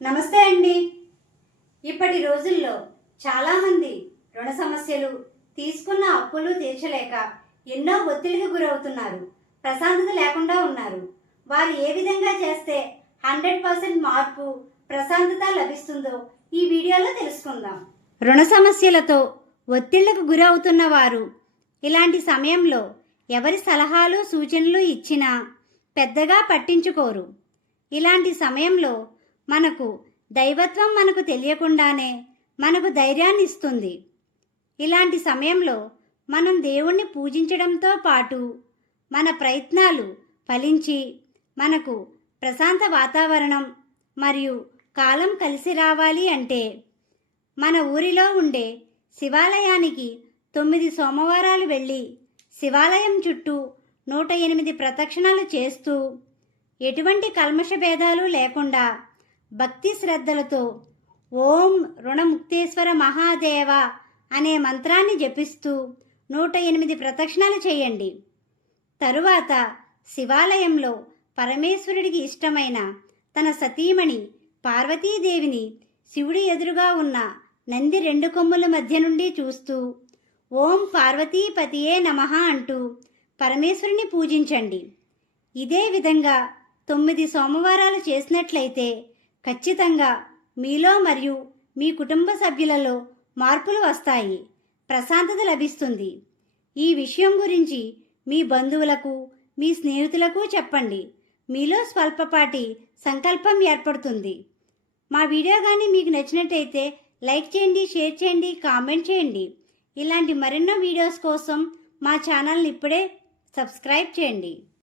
నమస్తే అండి. ఇప్పటి రోజుల్లో చాలామంది రుణ సమస్యలు తీసుకున్న అప్పులు తీర్చలేక ఎన్నో ఒత్తిడికి గురవుతున్నారు ప్రశాంతత లేకుండా ఉన్నారు. వారు ఏ విధంగా చేస్తే హండ్రెడ్ పర్సెంట్ మార్పు ప్రశాంతత లభిస్తుందో ఈ వీడియోలో తెలుసుకుందాం. రుణ సమస్యలతో ఒత్తిళ్ళకు గురవుతున్న వారు ఇలాంటి సమయంలో ఎవరి సలహాలు సూచనలు ఇచ్చినా పెద్దగా పట్టించుకోరు. ఇలాంటి సమయంలో మనకు దైవత్వం మనకు తెలియకుండానే మనకు ధైర్యాన్ని ఇస్తుంది. ఇలాంటి సమయంలో మనం దేవుణ్ణి పూజించడంతో పాటు మన ప్రయత్నాలు ఫలించి మనకు ప్రశాంత వాతావరణం మరియు కాలం కలిసి రావాలి అంటే మన ఊరిలో ఉండే శివాలయానికి తొమ్మిది సోమవారాలు వెళ్ళి శివాలయం చుట్టూ నూట ఎనిమిది ప్రదక్షిణాలు చేస్తూ ఎటువంటి కల్మష భేదాలు లేకుండా భక్తి శ్రద్ధలతో ఓం రుణముక్తేశ్వర మహాదేవ అనే మంత్రాన్ని జపిస్తూ నూట ఎనిమిది ప్రదక్షిణాలు చేయండి. తరువాత శివాలయంలో పరమేశ్వరుడికి ఇష్టమైన తన సతీమణి పార్వతీదేవిని శివుడి ఎదురుగా ఉన్న నంది రెండు కొమ్ముల మధ్య నుండి చూస్తూ ఓం పార్వతీపతియే నమః అంటూ పరమేశ్వరుని పూజించండి. ఇదే విధంగా తొమ్మిది సోమవారాలు చేసినట్లయితే ఖచ్చితంగా మీలో మరియు మీ కుటుంబ సభ్యులలో మార్పులు వస్తాయి. ప్రశాంతత లభిస్తుంది. ఈ విషయం గురించి మీ బంధువులకు మీ స్నేహితులకు చెప్పండి. మీలో స్వల్పపాటి సంకల్పం ఏర్పడుతుంది. మా వీడియో కానీ మీకు నచ్చినట్టయితే లైక్ చేయండి షేర్ చేయండి కామెంట్ చేయండి. ఇలాంటి మరెన్నో వీడియోస్ కోసం మా ఛానల్ని ఇప్పుడే సబ్స్క్రైబ్ చేయండి.